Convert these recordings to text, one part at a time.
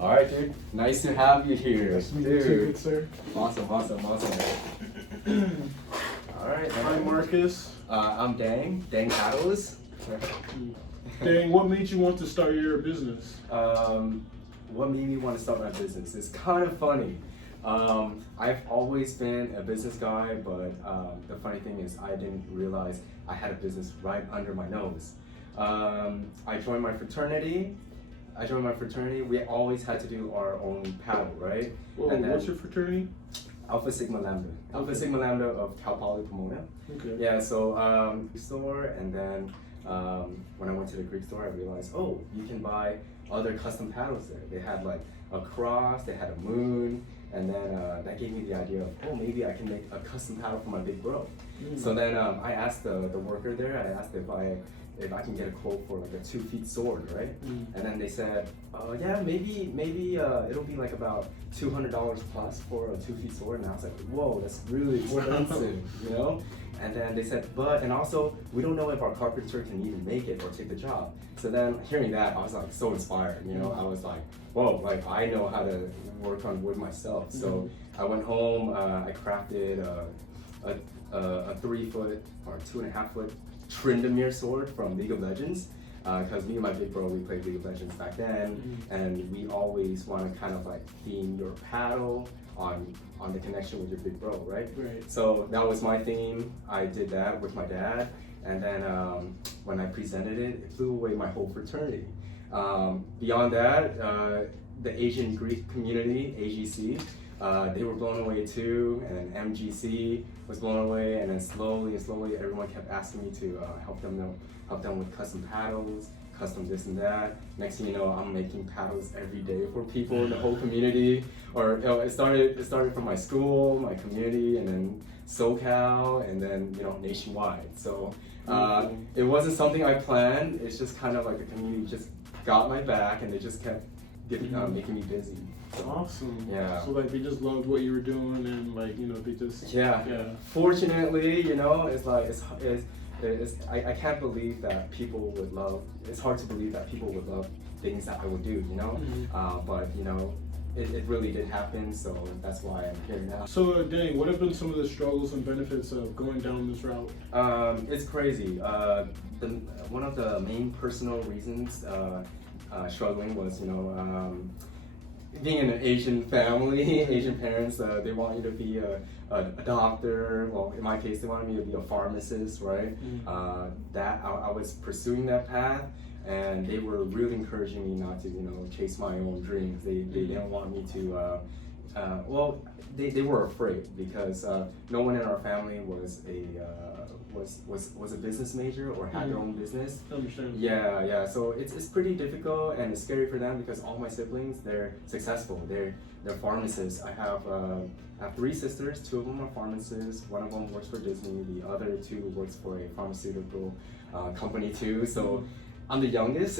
All right, dude. Nice to have you here. Nice to meet you too, good sir. Awesome. All right. Hi, Marcus. I'm DANGPADDLES. Dang, what made you want to start your business? What made me want to start my business? It's kind of funny. I've always been a business guy, but the funny thing is I didn't realize I had a business right under my nose. I joined my fraternity. We always had to do our own paddle, right? Whoa, and then, what's your fraternity? Alpha Sigma Lambda. Okay. Alpha Sigma Lambda of Cal Poly Pomona. Okay. Yeah, so store, and then when I went to the Greek store, I realized, oh, you can buy other custom paddles there. They had like a cross, they had a moon, and then that gave me the idea of, oh, maybe I can make a custom paddle for my big bro. So then I asked the worker there, I asked if I can get a quote for like a 2 feet sword, right? And then they said, yeah, maybe it'll be like about $200 plus for a 2 feet sword. And I was like, whoa, that's really expensive, you know? And then they said, and also we don't know if our carpenter can even make it or take the job. So then hearing that, I was like so inspired, you know? I was like, whoa, like I know how to work on wood myself. So I went home, I crafted a 3 foot or 2.5 foot Tryndamere sword from League of Legends, because me and my big bro, we played League of Legends back then, and we always want to kind of like theme your paddle on the connection with your big bro, right? So that was my theme. I did that with my dad, and then when I presented it, it blew away my whole fraternity. Beyond that, the Asian Greek community, AGC, they were blown away too, and then MGC was blown away, and then slowly everyone kept asking me to help them with custom paddles, custom this and that. Next thing you know, I'm making paddles every day for people in the whole community. Or it started from my school, my community, and then SoCal, and then nationwide. So it wasn't something I planned. It's just kind of like the community just got my back, and they just kept making me busy. Awesome. Yeah. So like they just loved what you were doing, and like they just Fortunately, it's like I can't believe that people would love. It's hard to believe that people would love things that I would do, but it really did happen. So that's why I'm here now. So Dang, what have been some of the struggles and benefits of going down this route? It's crazy. One of the main personal reasons struggling was being in an Asian family. Asian parents, they want you to be a doctor. Well, in my case, they wanted me to be a pharmacist, right? That I was pursuing that path, and they were really encouraging me not to, chase my own dreams. They didn't want me to. They were afraid because no one in our family was a business major or had their own business. Yeah. So it's pretty difficult, and it's scary for them because all my siblings, they're successful. They're pharmacists. I have 3 sisters. 2 of them are pharmacists. One of them works for Disney. The other 2 works for a pharmaceutical company too. So I'm the youngest.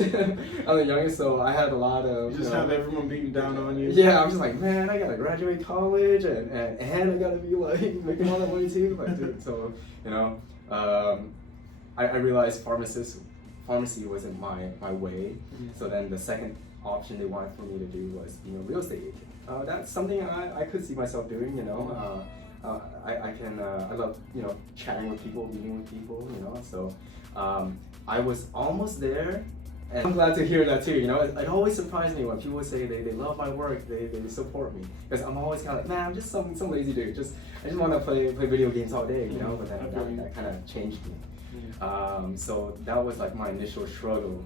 So I had a lot of. You just have everyone beating down on you. Yeah, I'm just like, man, I gotta graduate college, and I gotta be like making all that money too. Like, dude, so I realized pharmacy wasn't my way. So then the second option they wanted for me to do was being a real estate agent. That's something I could see myself doing. I love chatting with people, meeting with people. So I was almost there. And I'm glad to hear that too, It always surprised me when people say they love my work, they support me. Because I'm always kind of like, man, I'm just some lazy dude. I just want to play video games all day, But then that kind of changed me. So that was like my initial struggle,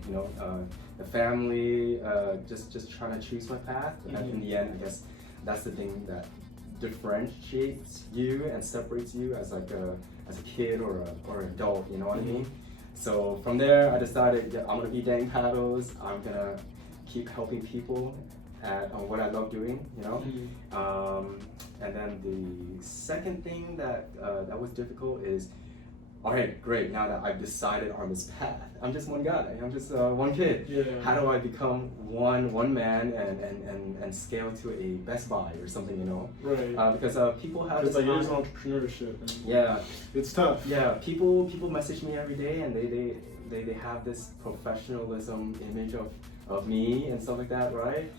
the family, just trying to choose my path. And in the end, I guess that's the thing that differentiates you and separates you as a kid or an adult, you know what I mean? So from there, I decided I'm gonna be DANGPADDLES. I'm gonna keep helping people on what I love doing, And then the second thing that was difficult is, all right, great. Now that I've decided on this path, I'm just one guy. I'm just one kid. How do I become one man and scale to a Best Buy or something, Right. Because people have. It's like it is entrepreneurship. Yeah. It's tough. Yeah. People message me every day, and they have this professionalism image of me and stuff like that, right?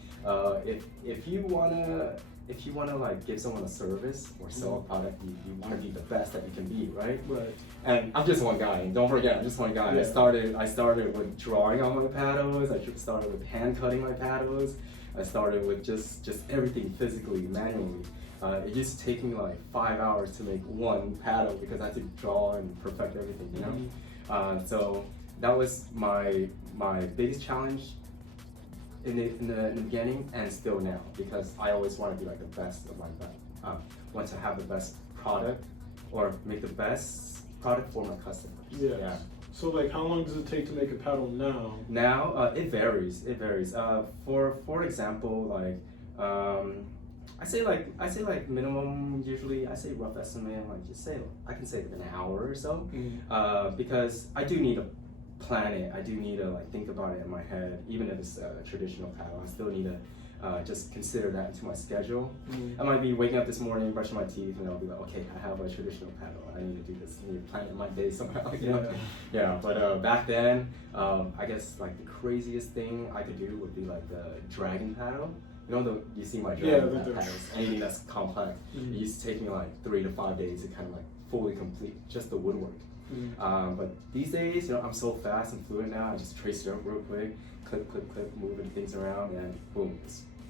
if you wanna like give someone a service or sell a product, you wanna be the best that you can be, right? Right. And I'm just one guy. And don't forget, I'm just one guy. Yeah. I started with drawing on my paddles. I started with hand cutting my paddles. I started with just everything physically, manually. It used to take me like 5 hours to make one paddle because I had to draw and perfect everything, you know. So that was my biggest challenge in the beginning, and still now, because I always want to be like the best of my best. Want to have the best product or make the best product for my customers. Yes. Yeah. So like, how long does it take to make a paddle now? Now it varies. It varies. For example, like I say like minimum. Usually, I say rough estimate. Like just say I can say like an hour or so, because I do need to plan it. I do need to like think about it in my head. Even if it's a traditional paddle, I still need to just consider that into my schedule. I might be waking up this morning, brushing my teeth, and I'll be like, okay, I have a traditional paddle. I need to do this. I need to plan in my day somehow. You know? Yeah. But back then, I guess like the craziest thing I could do would be like the dragon paddle. You know, you see my dragon paddles. Anything that's complex. It used to take me like 3 to 5 days to kind of like fully complete just the woodwork. But these days, you know, I'm so fast and fluid now. I just trace it up real quick, clip, moving things around, and boom.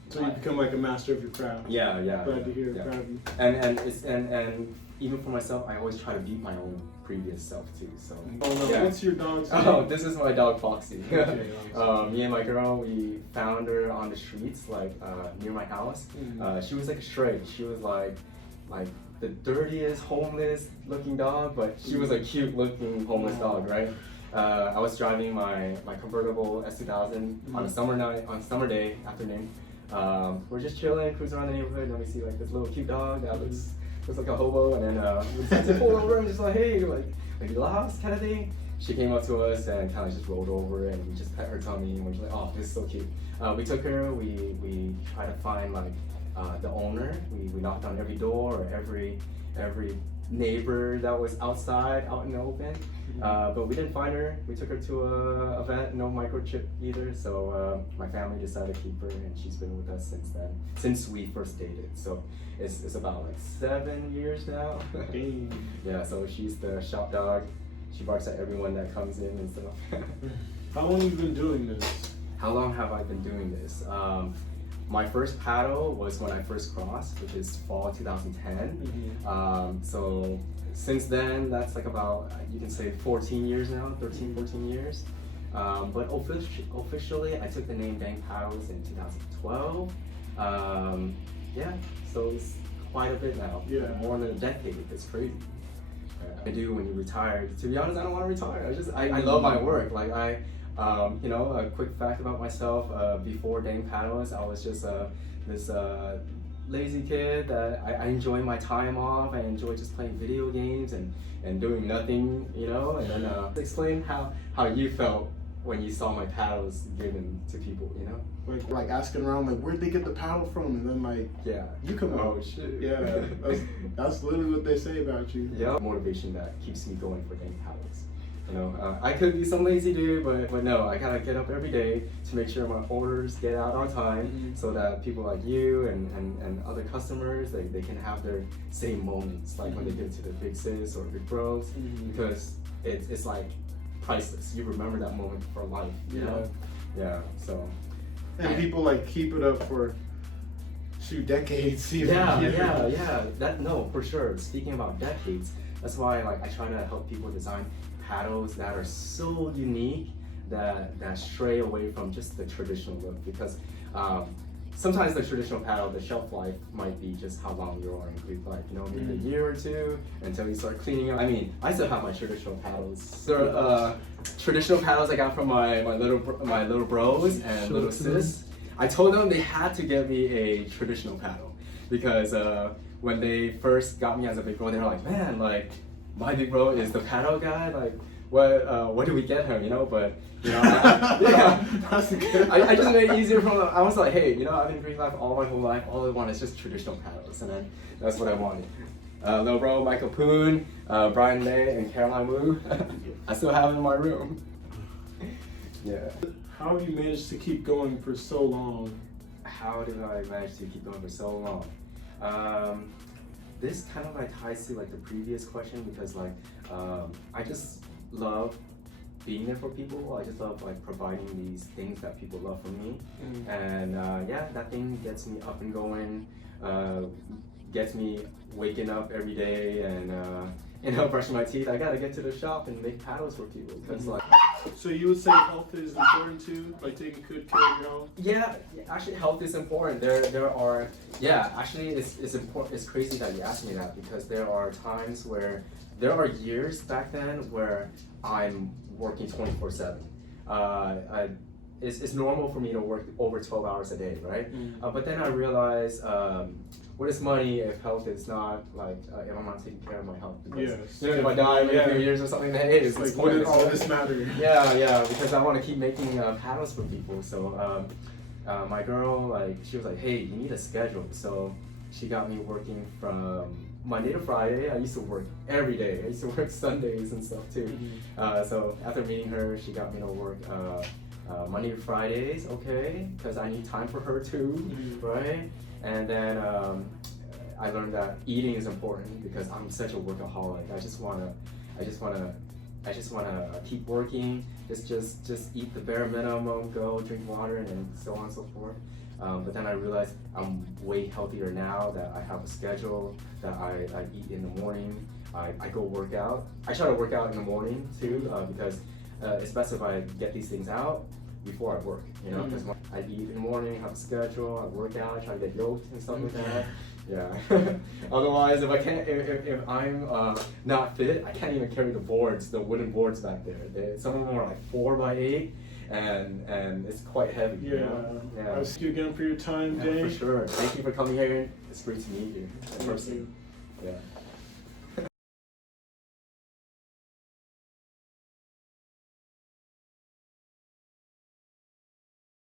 So you become like a master of your craft. Yeah. Glad to hear. Proud of you. And even for myself, I always try to beat my own previous self too. So. Oh no! Yeah. What's your dog's name? Oh, this is my dog Foxy. Okay, me and my girl, we found her on the streets, like near my house. She was like a stray. She was like the dirtiest, homeless looking dog, but she was a cute looking homeless dog, right? I was driving my convertible S2000 on a summer day afternoon. We're just chilling, cruising around the neighborhood, and then we see like this little cute dog that looks like a hobo, and then we decided to pull over and just like, hey, like you lost kind of thing. She came up to us and kind of just rolled over, and we just pet her tummy, and we're just like, oh, this is so cute. We took her, we tried to find like the owner. We knocked on every door or every neighbor that was outside, out in the open, but we didn't find her. We took her to a vet, no microchip either, so my family decided to keep her, and she's been with us since then, since we first dated. So it's about like 7 years now. Yeah, so she's the shop dog. She barks at everyone that comes in and stuff. How long have you been doing this? How long have I been doing this? My first paddle was when I first crossed, which is fall 2010. So since then, that's like about, you can say 14 years now, 13, 14 years. But officially, I took the name DANGPADDLES in 2012. Yeah, so it's quite a bit now. Yeah. More than a decade. It's crazy. I do when you retire. To be honest, I don't want to retire. I love my work. Like you know, a quick fact about myself, before DANGPADDLES, I was just this lazy kid that I enjoy my time off. I enjoy just playing video games and doing nothing, you know. And then explain how you felt when you saw my paddles given to people, you know. Like asking around, like, where'd they get the paddle from? And then like, yeah, you come oh out. shit, yeah, that's literally what they say about you. Yeah, motivation that keeps me going for DANGPADDLES. You know, I could be some lazy dude, but no, I gotta get up every day to make sure my orders get out on time, so that people like you and other customers, they can have their same moments, like when they get to the big sis or big bros, because it's like priceless. You remember that moment for life, you know? Yeah, so. And people like keep it up for 2 decades even. Yeah, no, for sure. Speaking about decades, that's why like I try to help people design paddles that are so unique that stray away from just the traditional look, because sometimes the traditional paddle, the shelf life might be just how long you are in Greek life, you know, maybe a year or two until you start cleaning up. I mean, I still have my traditional paddles. There are traditional paddles I got from my little bros and little sis. I told them they had to get me a traditional paddle, because when they first got me as a big bro, they were like, man, like, my big bro is the paddle guy, like, what do we get him, you know? But, you know, I just made it easier for them. I was like, hey, you know, I've been in Greek life all my whole life, all I want is just traditional paddles, and then that's what I wanted. Little bro, Michael Poon, Brian May, and Caroline Wu, I still have them in my room. Yeah. How have you managed to keep going for so long? how did I manage to keep going for so long? This kind of like ties to like the previous question because like I just love being there for people. I just love like providing these things that people love from me, and yeah, that thing gets me up and going, gets me waking up every day and brushing my teeth. I gotta get to the shop and make paddles for people because like. So you would say health is important too, like taking good care of your health? Yeah, actually health is important. There are, yeah, actually it's important. It's crazy that you asked me that because there are times where, there are years back then where I'm working 24/7. It's normal for me to work over 12 hours a day, right? But then I realized, what is money if health is not like, if I'm not taking care of my health? Because, you know, if I die in a few years or something, then it is. Like, what does all this matter? Yeah, because I want to keep making paddles for people. So my girl, like, she was like, hey, you need a schedule. So she got me working from Monday to Friday. I used to work every day. I used to work Sundays and stuff too. So after meeting her, she got me to work Monday to Fridays, okay, because I need time for her too, right? And then I learned that eating is important because I'm such a workaholic. I just wanna keep working. Just eat the bare minimum, go drink water, and then so on and so forth. But then I realized I'm way healthier now that I have a schedule, that I eat in the morning. I go work out. I try to work out in the morning too because it's best if I get these things out before I work, you know, because I eat in the morning, have a schedule, I work out, I try to get yoked and stuff like that. Yeah. Otherwise, if I'm not fit, I can't even carry the boards, the wooden boards back there. Some of them are like 4x8, and it's quite heavy. Yeah. You know? Yeah. Thank you again for your time, Dane. For sure. Thank you for coming here. It's great to meet you in person. You. Yeah.